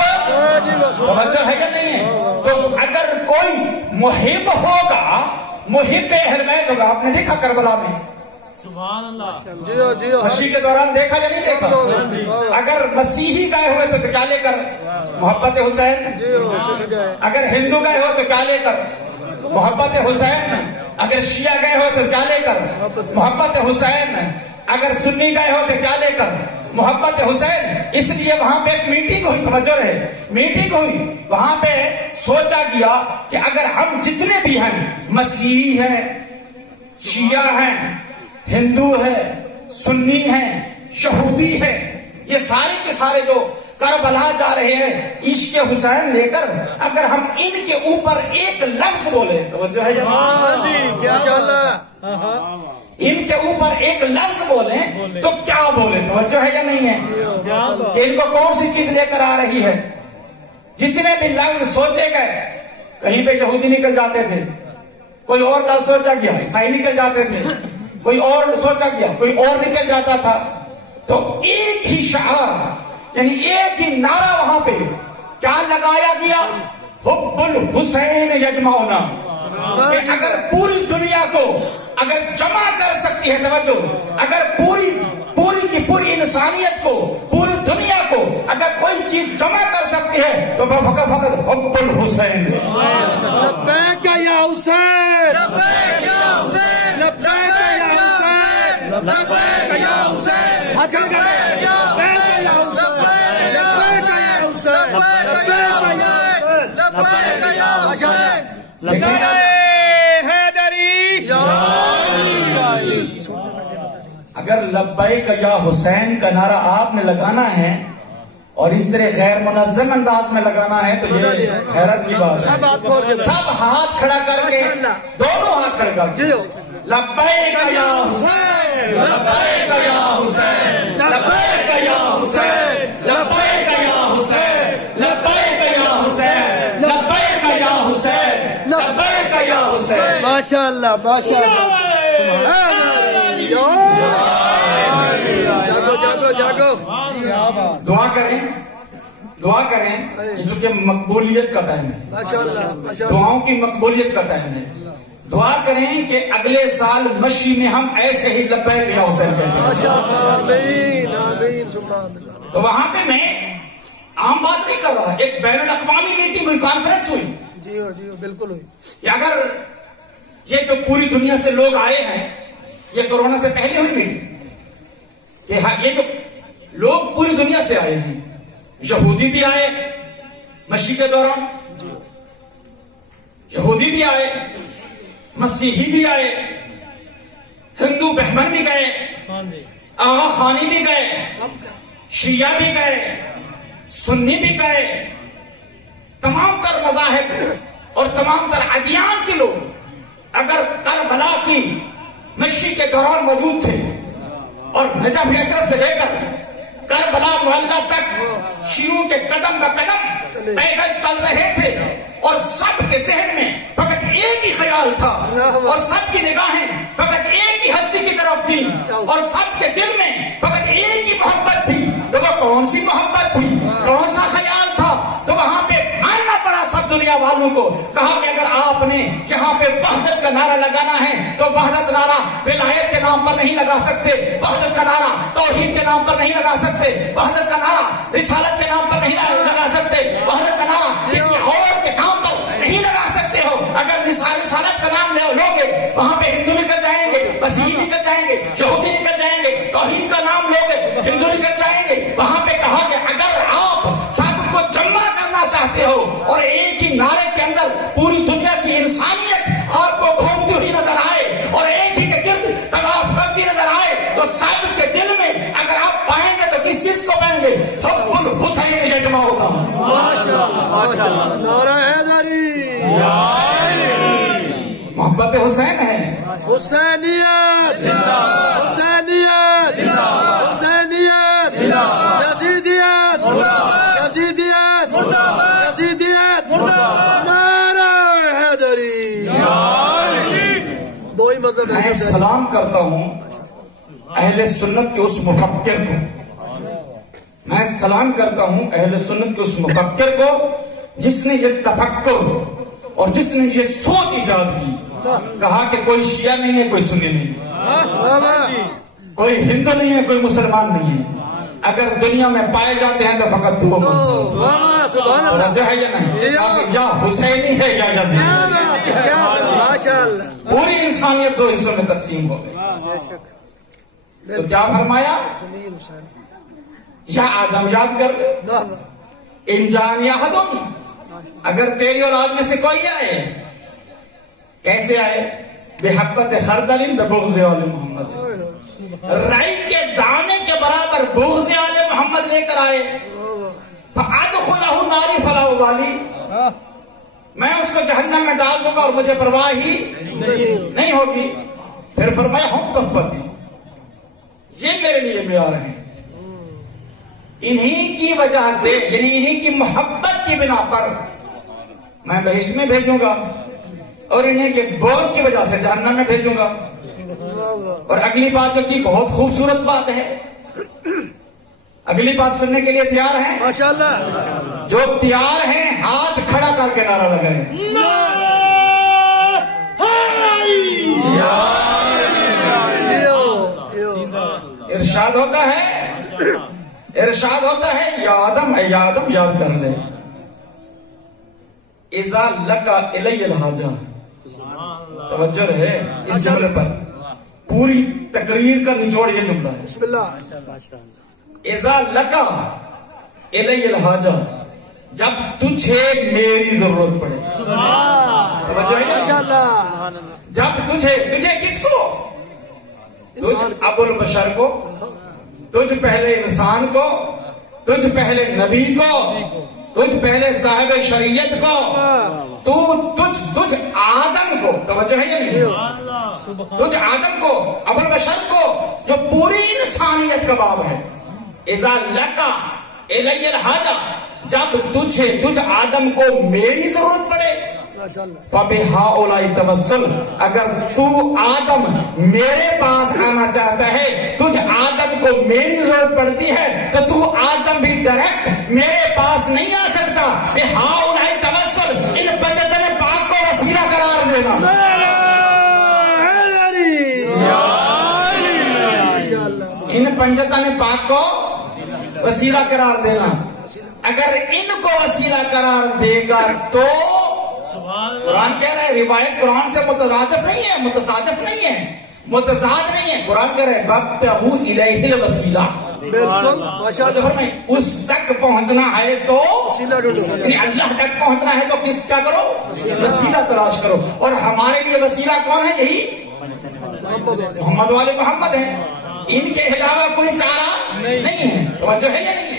توجہ ہے یا نہیں ہے؟ تو اگر کوئی محب ہوگا، محب اہل بیت ہوگا، آپ نے دیکھا کربلا میں سبحان اللہ، مشی کے دوران دیکھا یا نہیں دیکھا؟ اگر مسیحی گئے ہوئے تو کیا لے کر؟ محبت حسین۔ اگر ہندو گئے ہو تو کیا لے کر؟ محبت حسین۔ اگر شیعہ گئے ہو تو کیا لے کر؟ محبت حسین۔ اگر سنی گئے ہو تو کیا لے کر؟ محبت حسین۔ اس لیے وہاں پہ ایک میٹنگ ہوئی، توجہ رہے، میٹنگ ہوئی، وہاں پہ سوچا گیا کہ اگر ہم جتنے بھی ہیں، مسیحی ہیں، شیعہ ہیں، ہندو ہے، سنی ہے، یہودی ہے، یہ سارے کے سارے جو کربلا جا رہے ہیں عشق حسین لے کر، اگر ہم ان کے اوپر ایک لفظ بولے، توجہ ہے ان کے اوپر ایک لفظ بولیں تو کیا بولے؟ توجہ ہے یا نہیں ہے؟ کہ ان کو کون سی چیز لے کر آ رہی ہے؟ جتنے بھی لفظ سوچے گئے، کہیں پہ یہودی نکل جاتے تھے، کوئی اور لفظ سوچا گیا عیسائی نکل جاتے تھے، کوئی اور سوچا گیا کوئی اور نکل جاتا تھا، تو ایک ہی شعار، یعنی ایک ہی نعرہ وہاں پہ کیا لگایا گیا؟ حب الحسین یجمعنا، کہ اگر پوری دنیا کو اگر جمع کر سکتی ہے، توجہ، اگر پوری کی پوری انسانیت کو، پوری دنیا کو اگر کوئی چیز جمع کر سکتی ہے تو فقط حب الحسین۔ لبیک یا حسین، لبیک یا حسین، لبیک یا حسین، لبیک یا حسین، لبیک یا حسین، لبیک یا حسین، نعرہ حیدری۔ اگر لبیک یا حسین کا نعرہ آپ نے لگانا ہے اور اس طرح غیر منظم انداز میں لگانا ہے تو یہ حیرت کی بات سب ہاتھ کھول کے، ہے۔ سب ہاتھ کھڑا کر کے، دونوں ہاتھ کھڑے کر کے، لبیک یا حسین، لبیک یا حسین، لبیک یا حسین، لبیک یا حسین، لبیک یا حسین، لبیک یا حسین، لبیک یا حسین۔ ماشاء اللہ، ماشاء اللہ، جاگو جاگو جاگو، دعا کریں، دعا کریں، چونکہ مقبولیت کا ٹائم ہے، ماشاء اللہ، ماشاء اللہ، دعاؤں کی مقبولیت کا ٹائم ہے۔ دعا کریں کہ اگلے سال مشی میں ہم ایسے ہی لبیک یا حسین کہتے ہیں۔ ماشاء اللہ، آمین آمین، سبحان اللہ۔ تو وہاں پہ میں عام بات نہیں کر رہا، ایک بین الاقوامی میٹنگ ہوئی، کانفرنس ہوئی، جی ہو جی ہو، بالکل ہوئی۔ کہ اگر یہ جو پوری دنیا سے لوگ آئے ہیں، یہ کورونا سے پہلے ہوئی میٹنگ، کہ یہ جو لوگ پوری دنیا سے آئے ہیں، یہودی بھی آئے مشی کے دوران، یہودی بھی آئے، مسیحی بھی آئے، ہندو بہمن بھی گئے، آغا خانی بھی گئے، شیعہ بھی گئے، سنی بھی گئے، تمام تر مذاہب اور تمام تر ادیان کے لوگ اگر کربلا کی مشی کے دوران موجود تھے اور نجف اشرف سے لے کر کربلا معلّہ تک شیعوں کے قدم بہ قدم پیدل چل رہے تھے، اور سب کے ذہن میں فقط ایک ہی خیال تھا، اور سب کی نگاہیں فقط ایک ہی ہستی کی طرف تھی، اور سب کے دل میں فقط ایک ہی محبت تھی، تو وہ کون سی محبت تھی، کون سا خیال تھا؟ تو وہاں پہ ماننا پڑا سب دنیا والوں کو، کہا کہ اگر آپ نے یہاں پہ وحدت کا نعرہ لگانا ہے تو وحدت نعرہ ولایت کے نام پر نہیں لگا سکتے، وحدت کا نعرہ توحید کے نام پر نہیں لگا سکتے، وحدت کا نعرہ رسالت کے نام پر نہیں لگا سکتے، وحدت کا نعرہ کسی اور کے نام پر نہیں لگا سکتے ہو۔ اگر رسالت کا نام لوگے وہاں پہ ہندو نکل جائیں گے، مسیحی نکل جائیں گے، یہودی نکل جائیں گے، توحید کا نام لوگے ہندو نکل جائیں گے۔ وہاں پہ کہا کہ اگر آپ سب کو جمع کرنا چاہتے ہو اور ایک ہی نعرے کے اندر پوری دنیا کی انسانیت آپ کو گھومتی ہوئی نظر آئے اور ایک ہی کے گرد طواف کرتی نظر آئے، تو سب کے دل میں اگر آپ پائیں گے تو کس چیز کو پائیں گے؟ حب الحسین یجمع ہوگا۔ ماشاء اللہ، ماشاء اللہ، نعرہ حیدری، محبت حسین ہے، حسینیت، حسینیت، حسینیت، یزیدیت، یزیدیت، یزیدیت، نعرہ مذہب میں سلام کرتا ہوں اہل سنت کے اس مفکر کو، میں سلام کرتا ہوں اہل سنت کے اس مفکر کو جس نے یہ تفکر اور جس نے یہ سوچ ایجاد کی، کہا کہ کوئی شیعہ نہیں ہے، کوئی سنی نہیں ہے، کوئی ہندو نہیں ہے، کوئی مسلمان نہیں ہے، اگر دنیا میں پائے جاتے ہیں تو فقط دو وجہ ہے یا نہیں، یا حسینی ہے یا یزیدی، پوری انسانیت دو حصوں میں تقسیم ہو گئی۔ تو کیا فرمایا؟ یا آدم یاد کر، ان جان یا حدم، اگر تیری اولاد میں سے کوئی آئے، کیسے آئے؟ بحبت خردل ببغض آل محمد، رائی کے دانے کے برابر بغض آل محمد لے کر آئے، فادخلہ ناری فلا ابالی، میں اس کو جہنم میں ڈال دوں گا اور مجھے پرواہ ہی نہیں ہوگی۔ پھر فرمایا ہم صفتی، یہ میرے لیے معیار ہیں، انہی کی وجہ سے، یعنی انہی کی محبت کی بنا پر میں بہشت میں بھیجوں گا اور انہیں کے بغض کی وجہ سے جہنم میں بھیجوں گا۔ اور اگلی بات جو کی بہت خوبصورت بات ہے، اگلی بات سننے کے لیے تیار ہیں؟ ماشاءاللہ، جو تیار ہیں ہاتھ کھڑا کر کے نعرہ لگائیں۔ ارشاد ہوتا ہے، ارشاد ہوتا ہے، یا آدم اے آدم یاد کر لے، اذا لقا الی الحاجہ، توجہ رہے اس جملے پر، پوری تقریر کا نچوڑ یہ جملہ ہے۔ بسم اللہ، اذا لقا الی الحاجہ، جب تجھے میری ضرورت پڑے، توجہ ہے؟ ماشاءاللہ، جب تجھے کس کو؟ تجھ ابو البشر کو، تجھ پہلے انسان کو، تجھ پہلے نبی کو، تجھ پہلے صاحب شریعت کو، تجھ آدم کو، توجہ ہے یا نہیں؟ تجھ آدم کو، ابو البشر کو، جو پوری انسانیت کا باب ہے۔ اذا لقا الی الحاجہ، جب تجھ آدم کو میری ضرورت پڑے، فَبِهَٰؤُلَاءِ تَوَسَّلْ، اگر تو آدم میرے پاس آنا چاہتا ہے، تجھ آدم کو میری ضرورت پڑتی ہے، تو تو آدم بھی ڈائریکٹ میرے پاس نہیں آ سکتا۔ بِهَٰؤُلَاءِ تَوَسَّلْ، ان پنجتن پاک کو وسیلہ قرار دینا، ان پنجتن پاک کو وسیلہ قرار دینا۔ اگر ان کو وسیلہ قرار دے گا تو قرآن کہہ رہا ہے، روایت قرآن سے متضاد نہیں ہے، متصادف نہیں ہے، متضاد نہیں ہے، قرآن کہہ رہا ہے وَابْتَغُوا إِلَيْهِ الْوَسِيلَةَ، بالکل ماشاءاللہ، اس تک پہنچنا ہے تو وسیلہ ڈھونڈو، یعنی اللہ تک پہنچنا ہے تو کس کیا کرو؟ وسیلہ تلاش کرو۔ اور ہمارے لیے وسیلہ کون ہے؟ یہی محمد والے محمد ہیں، ان کے علاوہ کوئی چارہ نہیں ہے، توجہ ہے یا نہیں ہے؟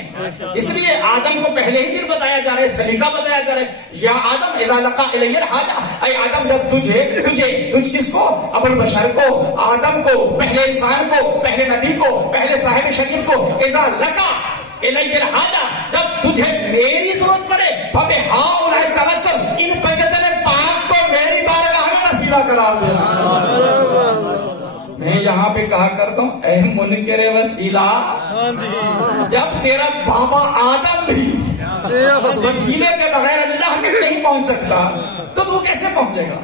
اس لیے آدم کو پہلے ہی دن بتایا جا رہا ہے، سلیقہ بتایا جا رہا ہے، یا آدم اذا لقا الی الحاجہ، اے آدم جب تجھ کس کو؟ ابو البشر کو، آدم کو، پہلے انسان کو، پہلے نبی کو، پہلے صاحب شریعت کو، اذا لقا الی الحاجہ، جب تجھے میری ضرورت پڑے، فَبِهَٰؤُلَاءِ تَوَسَّلْ، ان پنجتن پاک کو میری بارگاہ میں وسیلہ قرار دینا۔ میں یہاں پہ کہا کرتا ہوں، اے منکر وسیلہ، جب تیرا بابا آدم بھی وسیلے کے بغیر اللہ میں نہیں پہنچ سکتا تو تو کیسے پہنچے گا؟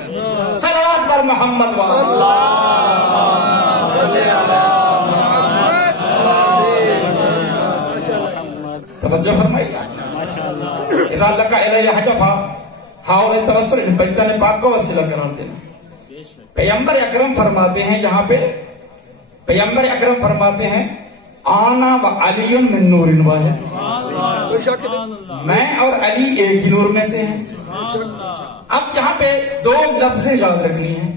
صلوات پر محمد توجہ فرمائی۔ اذا لقا الی الحاجہ فَحَاوَلَ التَّوَسُّلَ، ان پنجتن پاک کو وسیلہ قرار دینا۔ پیغمبر اکرم فرماتے ہیں، یہاں پہ پیغمبر اکرم فرماتے ہیں، آنا و علی من نور واحد، میں اور علی ایک ہی نور میں سے ہیں۔ اب یہاں پہ دو لفظیں یاد رکھنی ہیں۔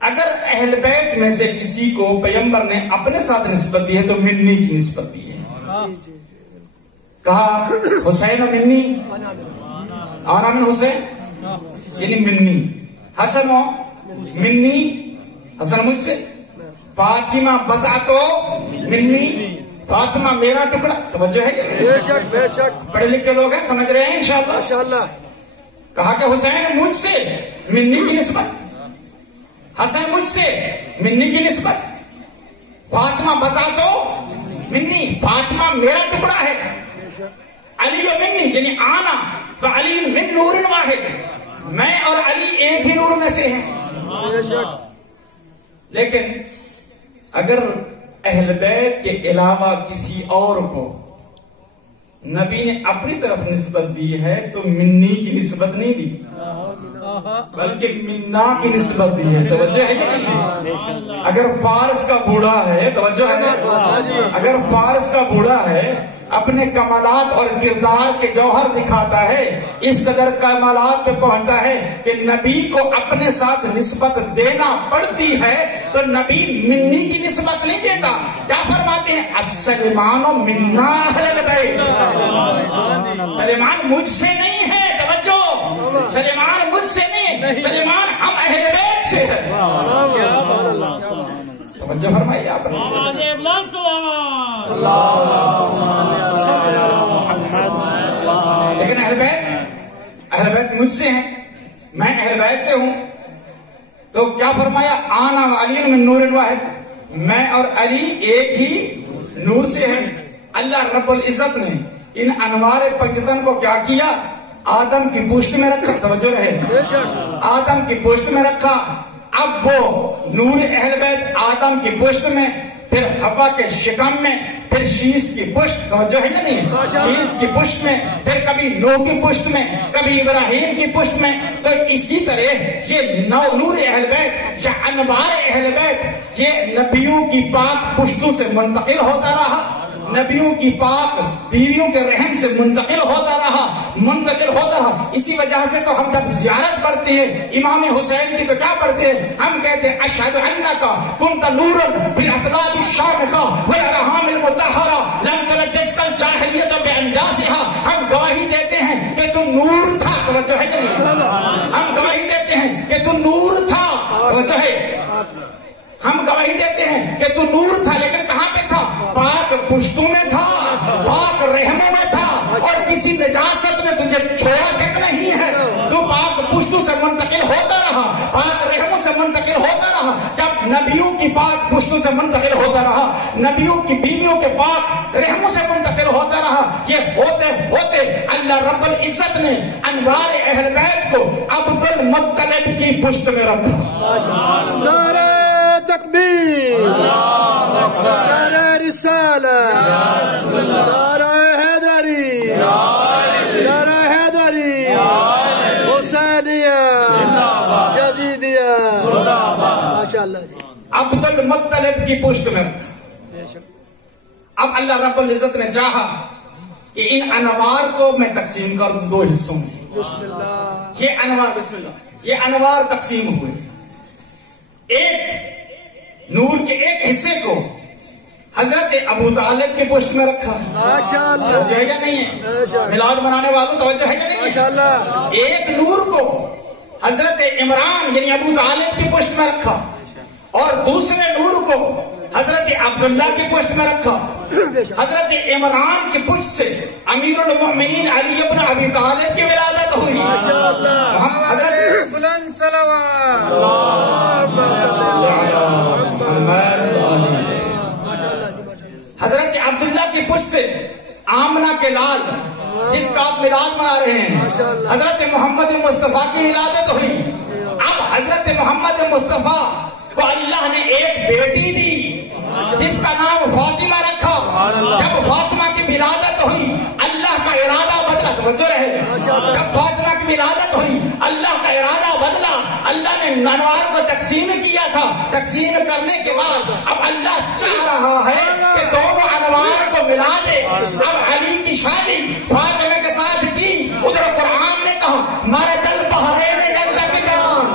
اگر اہل بیت میں سے کسی کو پیغمبر نے اپنے ساتھ نسبت دی ہے تو منی کی نسبت دی ہے، کہا حسین و منی، آنا من حسین یعنی منی، حسن و منی، حسن مجھ سے، فاطمہ بضعتو منی، فاطمہ میرا ٹکڑا، توجہ ہے؟ بے شک بے شک، پڑھے لکھے لوگ ہیں، سمجھ رہے ہیں انشاءاللہ۔ ماشاءاللہ، کہا کہ حسین مجھ سے، منی کی نسبت، حسن مجھ سے، منی کی نسبت، فاطمہ بزا تو منی، فاطمہ میرا ٹکڑا ہے، علی و منی یعنی آنا تو علی من نور واحد، میں اور علی ایک ہی نور میں سے ہیں۔ لیکن اگر اہل بیت کے علاوہ کسی اور کو نبی نے اپنی طرف نسبت دی ہے تو منی کی نسبت نہیں دی بلکہ منا کی نسبت دی ہے، توجہ ہے یا نہیں؟ اگر فارس کا بوڑھا ہے، توجہ ہے، اگر فارس کا بوڑھا ہے اپنے کمالات اور کردار کے جوہر دکھاتا ہے، اس قدر کمالات پہ پہنچتا ہے کہ نبی کو اپنے ساتھ نسبت دینا پڑتی ہے، تو نبی منی کی نسبت نہیں دیتا۔ کیا فرماتے ہیں؟ السلمان منا اہل البیت، سلیمان مجھ سے نہیں ہے، توجہ، سلیمان مجھ سے نہیں، سلیمان ہم اہل بیت سے ہے۔ توجہ فرمائیے آپ نے۔ لیکن اہل بیت مجھ سے ہیں، میں اہل بیت سے ہوں، تو کیا فرمایا؟ آنا علی من نور واحد، میں اور علی ایک ہی نور سے ہیں۔ اللہ رب العزت نے ان انوار پنجتن کو کیا کیا؟ آدم کی پشت میں رکھا، توجہ رہے، آدم کی پشت میں رکھا۔ اب وہ نور اہل بیت آدم کی پشت میں، پھر حوا کے شکم میں، پھر شیش کی پشت، توجہ ہے یا نہیں؟ شیش کی پشت میں، پھر کبھی نوح کی پشت میں، کبھی ابراہیم کی پشت میں۔ تو اسی طرح یہ نور اہل بیت یا انوار اہل بیت یہ نبیوں کی پاک پشتوں سے منتقل ہوتا رہا، نبیوں کی پاک بیویوں کے رحم سے منتقل ہوتا رہا، منتقل ہوتا رہا۔ اسی وجہ سے تو ہم جب زیارت پڑھتے ہیں امام حسین کی تو کیا پڑھتے ہیں؟ ہم کہتے ہیں اشہد انک کنت نورا فی الاطلاب الشامخہ والارحام المطہرہ لم تنجسک الجاہلیۃ بانجاسہا۔ ہم گواہی دیتے ہیں کہ تو نور تھا، توجہ ہے کہ نہیں؟ ہم گواہی دیتے ہیں کہ تو نور تھا، توجہ ہے، ہم گواہی دیتے ہیں کہ تو نور تھا، لیکن کہاں پہ تھا؟ پاک پشتوں میں تھا، پاک رحموں میں تھا، اور کسی نجاست میں تجھے چھوڑا تک نہیں ہے۔ تو پاک پشتوں سے منتقل ہوتا رہا، پاک رحموں سے منتقل ہوتا رہا۔ جب نبیوں کی پاک پشتوں سے منتقل ہوتا رہا، نبیوں کی بیویوں کے پاک رحموں سے منتقل ہوتا رہا، یہ ہوتے ہوتے اللہ رب العزت نے انوار اہل بیت کو عبد المطلب کی پشت میں رکھا۔ نعرہ تکبیر، نعرہ رسالت، نعرہ حیدری، نعرہ حیدری، حسینیہ، یزیدیہ، ماشاءاللہ جی، عبد المطلب کی پشت میں رکھا۔ اب اللہ رب العزت نے چاہا کہ ان انوار کو میں تقسیم کر دوں دو حصوں میں۔ بسم اللہ، یہ انوار، بسم اللہ، یہ انوار تقسیم ہوئے۔ ایک نور کے ایک حصے کو حضرت ابو طالب کے پشت میں رکھا، ماشاءاللہ، توجہ ہے یا نہیں ہے؟ میلاد منانے والوں توجہ ہے یا نہیں ہے؟ ماشاءاللہ۔ ایک نور کو حضرت عمران یعنی ابو طالب کی پشت میں رکھا، اور دوسرے نور کو حضرت عبداللہ کی پشت میں رکھا۔ حضرت عمران کی پشت سے امیر المؤمنین علی ابن ابی طالب کی ولادت ہوئی، ماشاءاللہ، حضرت بلند صلوات، حضرت عبداللہ کی پشت سے آمنہ کے لال جس کا آپ میلاد منا رہے ہیں حضرت محمد مصطفیٰ کی ولادت ہوئی۔ اب حضرت محمد مصطفیٰ کو اللہ نے ایک بیٹی دی جس کا نام فاطمہ رکھا۔ جب فاطمہ کی ولادت ہوئی اللہ کا ارادہ بدلا، توجہ رہے، جب فاطمہ کی ولادت ہوئی اللہ کا ارادہ بدلا، اللہ نے انوار کو تقسیم کیا تھا، تقسیم کرنے کے بعد اب اللہ چاہ رہا ہے کہ دونوں انوار کو ملا دے۔ اب علی کی شادی فاطمہ کے ساتھ کی، ادھر قرآن نے کہا مرج البحرین یلتقیان،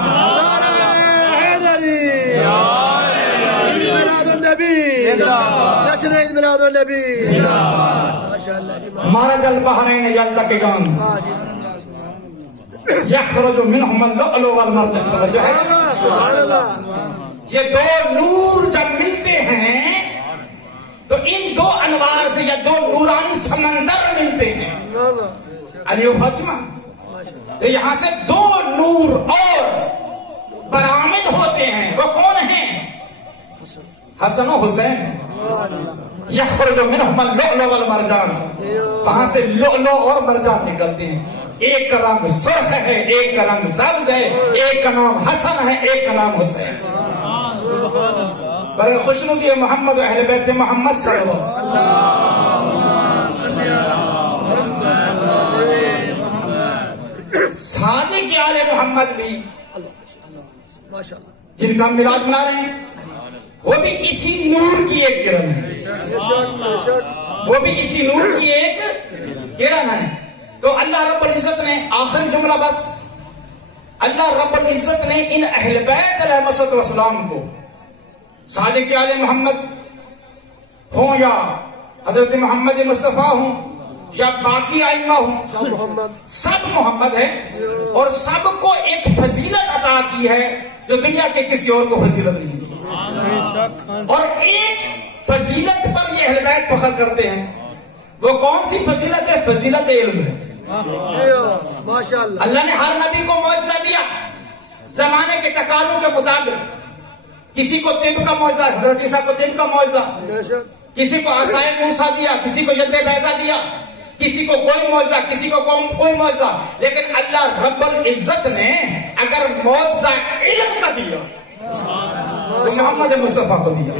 جشن عید میلاد النبی، مرج البحرین یلتقیان یخرج منہما اللؤلؤ والمرجان، توجہ ہے؟ سبحان اللہ۔ یہ دو نور جب ملتے ہیں تو ان دو انوار سے یا دو نورانی سمندر ملتے ہیں، علی و فاطمہ، تو یہاں سے دو نور اور برآمد ہوتے ہیں، حسن و حسین یخرج منہم اللؤلؤ والمرجان، وہاں سے لؤلؤ اور مرجان نکلتے ہیں. ایک کا رنگ سرخ ہے، ایک کا رنگ سبز ہے، ایک کا نام حسن ہے، ایک کا نام حسین. بڑے خوشنودی محمد و اہل بیت محمد صلی اللہ علیہ وسلم. صادق آل محمد بھی جن کا ہم میلاد منا رہے ہیں، وہ بھی اسی نور کی ایک کرن ہے، وہ بھی اسی نور کی ایک کرن ہے. تو اللہ رب العزت نے آخری جملہ بس، اللہ رب العزت نے ان اہل بیت علیہ السلام کو، صادق آل محمد ہوں یا حضرت محمد مصطفیٰ ہوں یا باقی آئمہ ہوں، سب محمد ہیں اور سب کو ایک فضیلت عطا کی ہے جو دنیا کے کسی اور کو فضیلت نہیں ہے. اور ایک فضیلت پر یہ اہل بیت فخر کرتے ہیں. وہ کون سی فضیلت ہے؟ فضیلت علم ہے. اللہ نے ہر نبی کو معجزہ دیا زمانے کے تقاضوں کے مطابق. کسی کو طب کا معجزہ، حضرت عیسیٰ کو طب کا معجزہ، کسی کو عصائے موسیٰ دیا، کسی کو جلد بیضہ دیا، کسی کو کوئی معجزہ، کسی کو کوئی معجزہ. لیکن اللہ رب العزت نے اگر معجزہ علم کا دیا تو محمد مصطفیٰ کو دیا.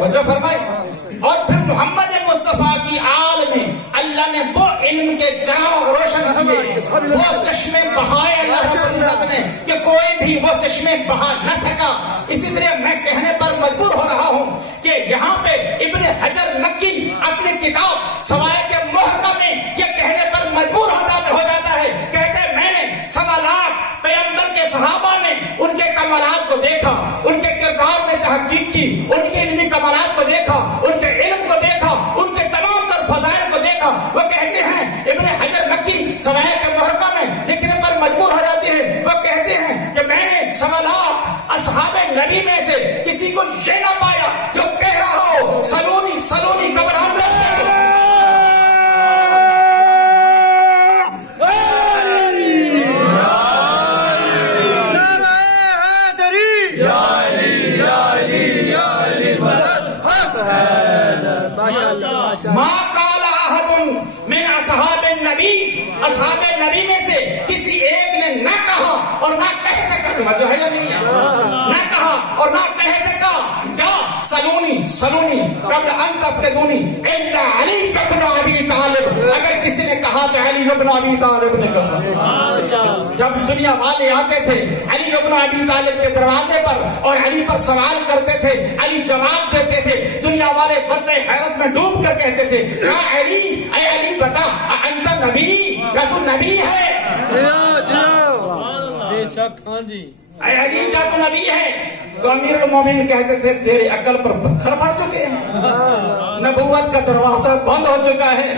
وجہ فرمائے. اور پھر محمد مصطفیٰ کی آل میں اللہ نے وہ علم کے چراغ روشن کیے، وہ چشمے بہائے اللہ رب العزت نے کہ کوئی بھی وہ چشمے بہا نہ سکا. اسی طرح میں کہنے پر مجبور ہو رہا ہوں کہ یہاں پہ ابن حجر مکی اپنی کتاب سوائے کے محکم میں یہ کہنے پر مجبور ہو جاتا ہے، کہتے ہیں میں نے 1.25 لاکھ پیغمبر کے صحابہ میں ان کے کمالات کو دیکھا، ان کے کردار میں تحقیق کی، ان کے علمی کمالات کو دیکھا، ان کے علم کو دیکھا، ان کے تمام تر فضائل کو دیکھا. وہ کہتے ہیں ابن حجر مکی سوائے کے محکم میں لکھنے پر مجبور ہو جاتے ہیں. وہ کہتے ہیں کہ میں نے 1.25 لاکھ اصحاب نبی میں سے کسی کو یہ نہ پایا جو کہہ رہا ہو سلونی سلونی گھبراہٹ. ما قال احد من اصحاب النبی، اصحاب نبی میں سے کسی ایک نے نہ کہا اور نہ کہہ سکا، جو ہے یا نہیں، نہ کہا اور نہ کہہ سکا کیا سلونی سلونی قبل ان تفتدونی الا علی بن ابی طالب. اگر کسی نے کہا تو علی بن ابی طالب نے کہا. جب دنیا والے آتے تھے علی بن ابی طالب کے دروازے پر اور علی پر سوال کرتے تھے، علی جواب دیتے تھے. دنیا والے بردے حیرت میں ڈوب کر کہتے تھے کیا علی، اے علی بتا انت نبی، کیا تو نبی ہے؟ اے علی کیا تو نبی ہے؟ تو امیر المومنین کہتے تھے تیرے عقل پر پتھر پڑ چکے ہیں، نبوت کا دروازہ بند ہو چکا ہے.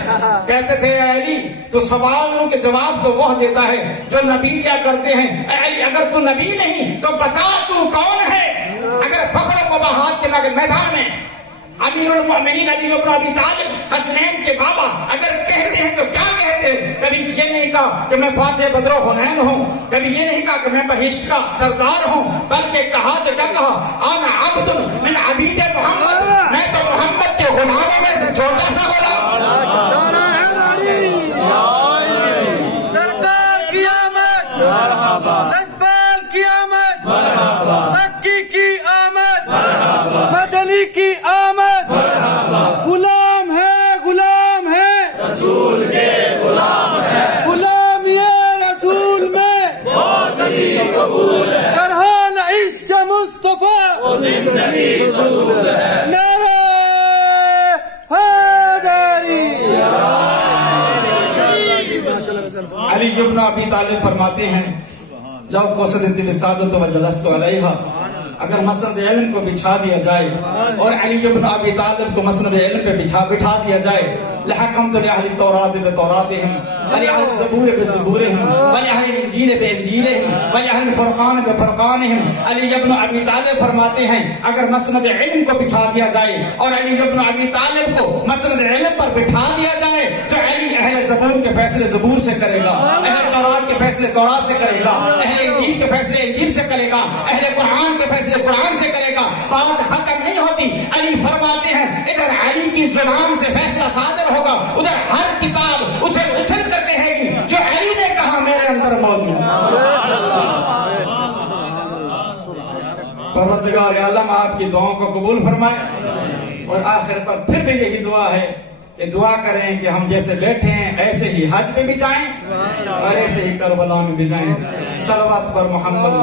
کہتے تھے اے علی تو سوالوں کے جواب تو وہ دیتا ہے جو نبی دیا کرتے ہیں. اے علی اگر تو نبی نہیں تو بتا تو کون ہے؟ اگر فخر و بہاد کے میدان میں امیر المومنین علی بن ابی طالب حسنین کے بابا اگر کہتے ہیں تو کیا کہتے ہیں؟ کبھی یہ نہیں کہا کہ میں فاتح بدر و حنین ہوں، کبھی یہ نہیں کہا کہ میں بہشت کا سردار ہوں، بلکہ کہا تو کیا کہا؟ انا عبد من عبید محمد، میں تو محمد کے غلاموں میں سے چھوٹا سا غلام. سرکار کی آمد، اقبال کی آمد، مکی کی آمد، مدنی کی آمد. غلام ہے غلام ہے رسول کے غلام ہے، غلام یہ رسول میں بہت قبول ہے. فرحان عشق مصطفیٰ وہ زندگی قبول ہے. نعرہ حیدری. علی بن ابی طالب فرماتے ہیں لو قصدت السادۃ وجلست علیہا، اگر مسند علم کو بچھا دیا جائے اور علی بن ابی طالب کو مسند علم پہ بٹھا دیا جائے، لحکمت لأہل التوراۃ بتوراتہم، ولأهل الزبور بزبورهم ولأهل الانجیل بانجیلهم ولأهل الفرقان بفرقانهم. علی ابن ابی طالب فرماتے ہیں اگر مسند علم کو بچھا دیا جائے اور علی ابن ابی طالب کو مسند علم پر بٹھا دیا جائے تو علی اہل زبور کے فیصلے زبور سے کرے گا، اہل تورات کے فیصلے تورات سے کرے گا، اہل انجیل کے فیصلے انجیل سے کرے گا، اہل قرآن کے فیصلے قرآن سے کرے گا. بات ختم نہیں ہوتی. علی فرماتے ہیں ادھر علی کی زبان سے فیصلہ صادر ہوگا، ادھر ہر کتاب اچھل اچھل کر کہے گی جو علی نے کہا میرے اندر موجود ہے. پروردگار عالم آپ کی دعاؤں کو قبول فرمائے. اور آخر پر پھر بھی یہی دعا ہے کہ دعا کریں کہ ہم جیسے بیٹھے ہیں ایسے ہی حج پہ بھی جائیں اور ایسے ہی کربلا میں بھی جائیں. صلوات پر محمد.